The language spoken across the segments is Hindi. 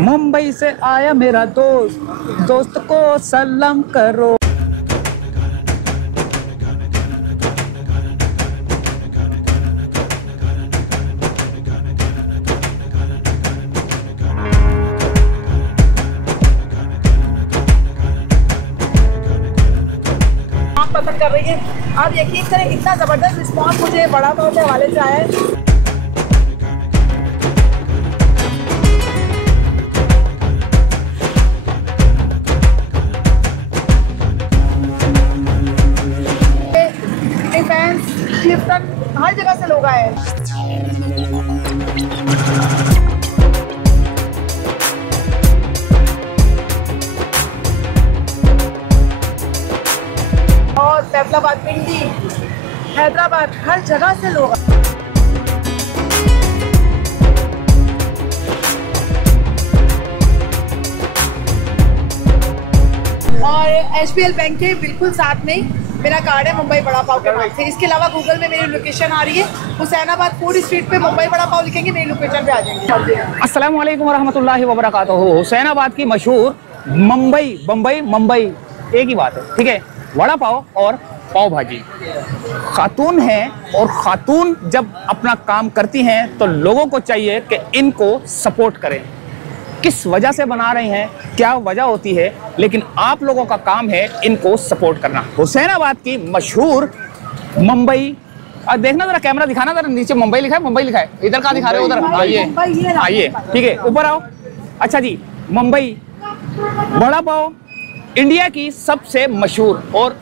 मुंबई से आया मेरा दोस्त, दोस्त को सलाम करो। पसंद कर रही है। आप यकीन करें इतना जबरदस्त रिस्पॉन्स मुझे बड़ा पाव के हवाले से आया है। डिफेंस, क्लिफ्टन, हर जगह से लोग आए हैं। और फैसलाबाद, पिंडी, हैदराबाद, हर जगह से लोग। और एचपीएल बैंक के बिल्कुल साथ में मेरा कार्ड है मुंबई बड़ा पाव के नाम से। इसके अलावा गूगल में मेरी लोकेशन आ रही है, हुसैनाबाद फूड स्ट्रीट पे मुंबई बड़ा पाव लिखेंगे, मेरी लोकेशन पे आ जाएंगे। अस्सलाम वालेकुम रहमतुल्लाहि व बरकातहू। हुसैनाबाद की मशहूर मुंबई एक ही बात है, ठीक है। वड़ा पाव और पाव भाजी खातून हैं, और खातून जब अपना काम करती हैं तो लोगों को चाहिए कि इनको सपोर्ट करें। किस वजह से बना रही हैं, क्या वजह होती है, लेकिन आप लोगों का काम है इनको सपोर्ट करना। हुसैनाबाद की मशहूर मुंबई, देखना जरा, कैमरा दिखाना जरा, नीचे मुंबई लिखा है, इधर कहाँ दिखा रहे हो? उधर आइए, ठीक है, ऊपर आओ। अच्छा जी, मुंबई बड़ा पाव इंडिया की सबसे मशहूर और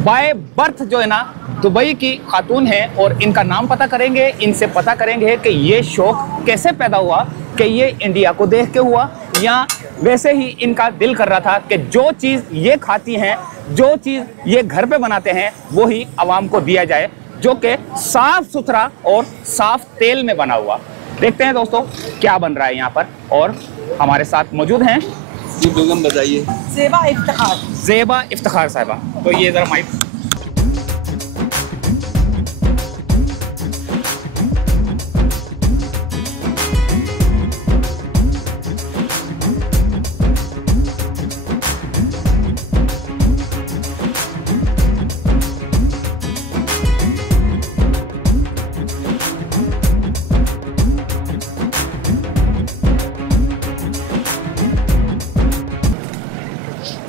बाय बर्थ जो है ना दुबई की खातून है, और इनका नाम पता करेंगे, इनसे पता करेंगे कि ये शौक कैसे पैदा हुआ, कि ये इंडिया को देख के हुआ या वैसे ही इनका दिल कर रहा था कि जो चीज़ ये खाती हैं, जो चीज़ ये घर पे बनाते हैं, वो ही आवाम को दिया जाए, जो कि साफ सुथरा और साफ तेल में बना हुआ। देखते हैं दोस्तों क्या बन रहा है यहाँ पर, और हमारे साथ मौजूद हैं जी, बेगम बताइए। ज़ेबा इफ्तिखार साहिबा। तो ये ज़रा माइक।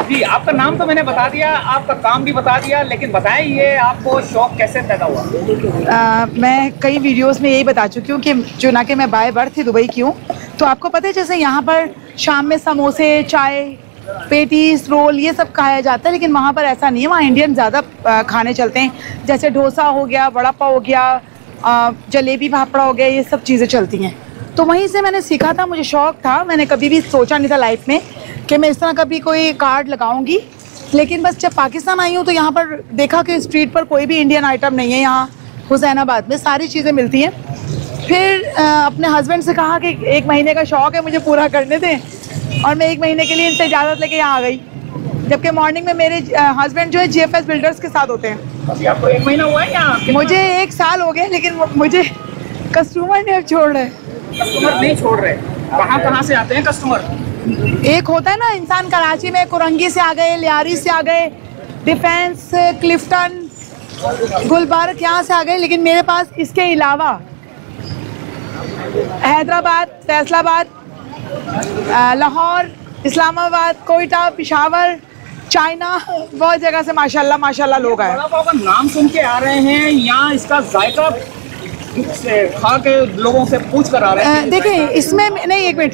जी, आपका नाम तो मैंने बता दिया, आपका काम भी बता दिया, लेकिन बताएं ये आपको शौक कैसे पैदा हुआ? मैं कई वीडियोस में यही बता चुकी हूँ कि जो ना कि मैं बाय बर्थ ही दुबई की हूँ। तो आपको पता है जैसे यहाँ पर शाम में समोसे, चाय, पेटीज, रोल ये सब खाया जाता है, लेकिन वहाँ पर ऐसा नहीं है। वहाँ इंडियन ज़्यादा खाने चलते हैं, जैसे डोसा हो गया, वड़ा पाव हो गया, जलेबी फाफड़ा हो गया, ये सब चीज़ें चलती हैं। तो वहीं से मैंने सीखा था, मुझे शौक़ था। मैंने कभी भी सोचा नहीं था लाइफ में कि मैं इस तरह कभी कोई कार्ड लगाऊंगी, लेकिन बस जब पाकिस्तान आई हूँ तो यहाँ पर देखा कि स्ट्रीट पर कोई भी इंडियन आइटम नहीं है। यहाँ हुसैनाबाद में सारी चीज़ें मिलती हैं। फिर अपने हस्बैंड से कहा कि 1 महीने का शौक़ है, मुझे पूरा करने दें, और मैं 1 महीने के लिए इनसे इजाज़त लेके यहाँ आ गई। जबकि मॉर्निंग में मेरे हस्बैंड जो है GFS बिल्डर्स के साथ होते हैं। अभी आपको 1 महीना हुआ है यहाँ? मुझे 1 साल हो गया, लेकिन मुझे कस्टमर नहीं छोड़ रहे। कस्टमर नहीं छोड़ रहे? कहाँ से आते हैं कस्टमर? एक होता है ना इंसान, कराची में कुरंगी से आ गए, लियारी से आ गए, डिफेंस, क्लिफ्टन, गुलबर्ग, यहाँ से आ गए। लेकिन मेरे पास इसके अलावा हैदराबाद, फैसलाबाद, लाहौर, इस्लामाबाद, कोयटा, पेशावर, चाइना, बहुत जगह से माशाल्लाह लोग आए। बड़ा पाव का नाम सुन के आ रहे हैं, यहाँ इसका जायका खा के लोगों से पूछ कर आ रहे हैं। देखिए इसमें नहीं, 1 मिनट,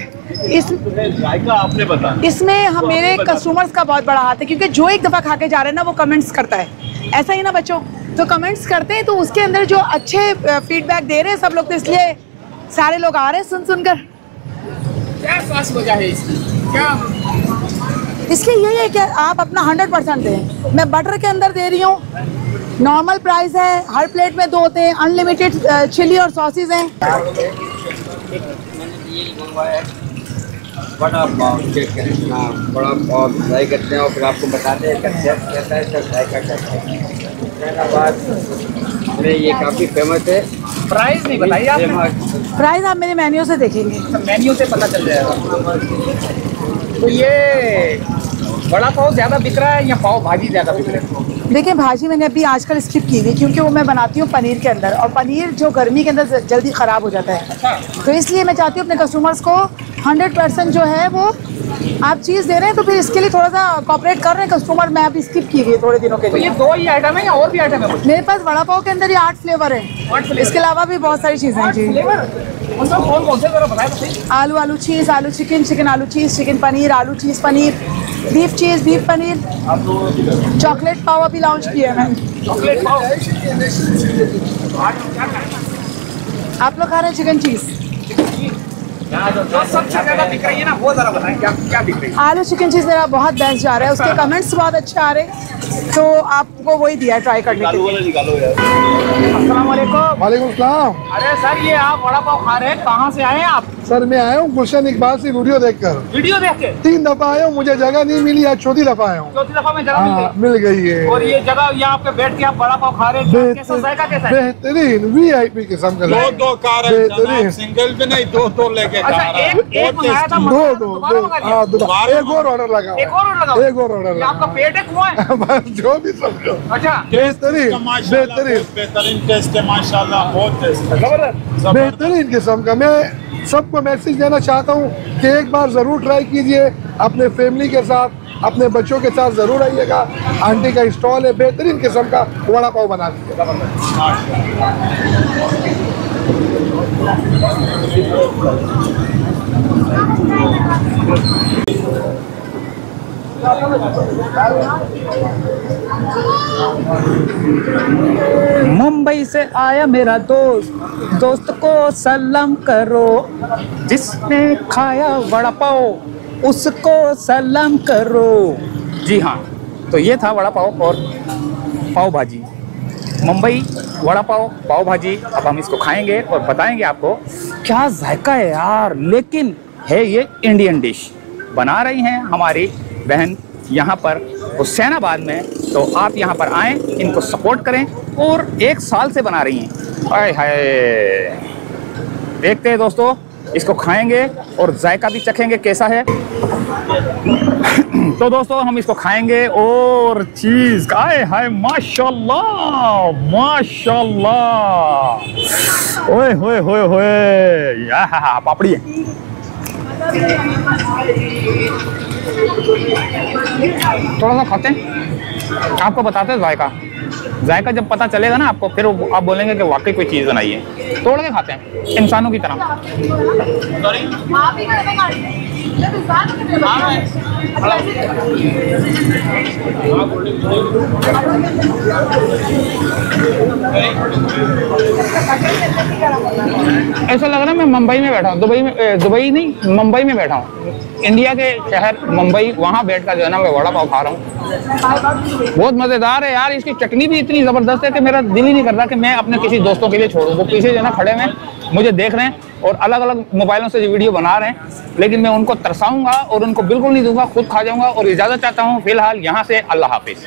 जायका आपने बता, इसमें हम मेरे कस्टमर्स का बहुत बड़ा हाथ है, क्योंकि जो एक दफ़ा खा के जा रहे हैं ना वो कमेंट्स करता है। ऐसा ही ना बच्चों, तो कमेंट्स करते हैं, तो उसके अंदर जो अच्छे फीडबैक दे रहे हैं सब लोग, तो इसलिए सारे लोग आ रहे हैं सुनकर। क्या खास वजह है इसकी? क्या इसलिए यही है कि आप अपना 100% दें। मैं बटर के अंदर दे रही हूँ, नॉर्मल प्राइस है, हर प्लेट में 2 होते हैं, अनलिमिटेड चिली और सॉसेज हैं। बड़ा पाव चेक करें, हाँ, बड़ा पाव फ्राई करते हैं और फिर आपको बताते हैं कैसा है, इसका जायका कैसा है। हुसैनाबाद में ये काफ़ी फेमस है। प्राइस नहीं बताइए आपने। प्राइस आप मेरे मेन्यू से देखेंगे। मेन्यू से पता चल जाएगा। तो ये वड़ा पाव ज्यादा बिक रहा है या पाव भाजी ज्यादा बिक रहा है? देखिए भाजी मैंने अभी आजकल स्किप की थी क्योंकि वो मैं बनाती हूँ पनीर के अंदर, और पनीर जो गर्मी के अंदर जल्दी ख़राब हो जाता है। तो इसलिए मैं चाहती हूँ अपने कस्टमर्स को 100% जो है वो आप चीज़ दे रहे हैं, तो फिर इसके लिए थोड़ा सा कॉपरेट कर रहे हैं कस्टमर। मैं अभी स्किप की गई थोड़े दिनों के तो लिए। ये 2 ही आइटम है या और भी आइटम है कुछ? मेरे पास वड़ा पाव के अंदर ये 8 फ्लेवर है, इसके अलावा भी बहुत सारी चीज़ें हैं जी। फ्लेवर मतलब कौन कौन से जरा बताएं तो सही। आलू चीज़, आलू चिकन, चिकन आलू चीज़, चिकन पनीर, आलू चीज़ पनीर, बीफ चीज़, बीफ पनीर, चॉकलेट पाव अभी लॉन्च किया है मैंने। चॉकलेट पाव आप लोग खा रहे हैं चिकन चीज़। जो सबसे ज्यादा बिक रही है ना वो जरा बताएं क्या क्या बिक रही है? आलू चिकन चीज़ मेरा बहुत बेस्ट जा रहा है, उसके कमेंट्स बहुत अच्छे आ रहे हैं, तो आपको वही दिया है ट्राई करने के लिए। अस्सलाम वालेकुम। वालेकुम सलाम। अरे सर ये आप वड़ा पाव खा रहे हैं, कहाँ से आए हैं आप? सर मैं आया हूँ गुलशन इकबाल से वीडियो देखकर। वीडियो देख के? 3 दफा आया हूँ, मुझे जगह नहीं मिली, आज चौथी दफा आया हूँ। चौथी दफा में जगह मिल हाँ गई। मिल गई है। और ये जगह यहाँ पे बैठ के आप वड़ा पाव खा रहे हैं, कैसा जायका कैसा है? बेहतरीन VIP किस्म का। दो कार है जनाब, सिंगल भी नहीं, दो लेके जा अच्छा रहा है। एक मंगाया था, दो दोबारा मंगा लिया? हाँ दोबारा एक और ऑर्डर लगा। एक और ऑर्डर लगाओ। एक और ऑर्डर ये आपका लगा। पेट है कुआं है? बस जो भी समझो। अच्छा बेहतरीन माशाल्लाह बेहतरीन बेहतरीन टेस्ट है, माशाल्लाह बहुत टेस्ट है। जबरदस्त। बेहतरीन किस्म का। मैं सबको मैसेज देना चाहता हूँ कि एक बार ज़रूर ट्राई कीजिए, अपने फैमिली के साथ, अपने बच्चों के साथ ज़रूर आइएगा। आंटी का स्टॉल है, बेहतरीन किस्म का वड़ा पाव बना दीजिएगा। मुंबई से आया मेरा दोस्त, दोस्त को सलाम करो, जिसने खाया वड़ा पाव उसको सलाम करो। जी हाँ, तो ये था वड़ा पाव और पाव भाजी। मुंबई वड़ा पाव पाव भाजी। अब हम इसको खाएंगे और बताएंगे आपको क्या जायका है यार। लेकिन है ये इंडियन डिश, बना रही हैं हमारी बहन यहाँ पर हुसैनाबाद में। तो आप यहाँ पर आएँ, इनको सपोर्ट करें, और 1 साल से बना रही हैं। आय हाय, देखते हैं दोस्तों, इसको खाएंगे और जायका भी चखेंगे कैसा है। तो दोस्तों हम इसको खाएंगे और चीज, आय हाय माशाल्लाह माशाल्लाह, ओए होए होए होए, या पापड़ी है। थोड़ा सा खाते हैं, आपको बताते हैं जायका। जायका जब पता चलेगा ना आपको, फिर आप बोलेंगे कि वाकई कोई चीज़ बनाई है। तोड़ के खाते हैं इंसानों की तरह। ऐसा लग रहा है मैं मुंबई में बैठा हूँ, दुबई नहीं, मुंबई में बैठा हूँ। इंडिया के शहर मुंबई, वहाँ बैठकर जो है ना मैं वड़ा पाव खा रहा हूँ। बहुत मज़ेदार है यार। इसकी चटनी भी इतनी ज़बरदस्त है कि मेरा दिल ही नहीं करता कि मैं अपने किसी दोस्तों के लिए छोड़ूं। वो पीछे जो है ना खड़े हैं, मुझे देख रहे हैं और अलग अलग मोबाइलों से जो वीडियो बना रहे हैं, लेकिन मैं उनको तरसाऊंगा और उनको बिल्कुल नहीं दूंगा, खुद खा जाऊंगा। और इजाज़त चाहता हूँ फिलहाल यहाँ से। अल्लाह हाफिज़।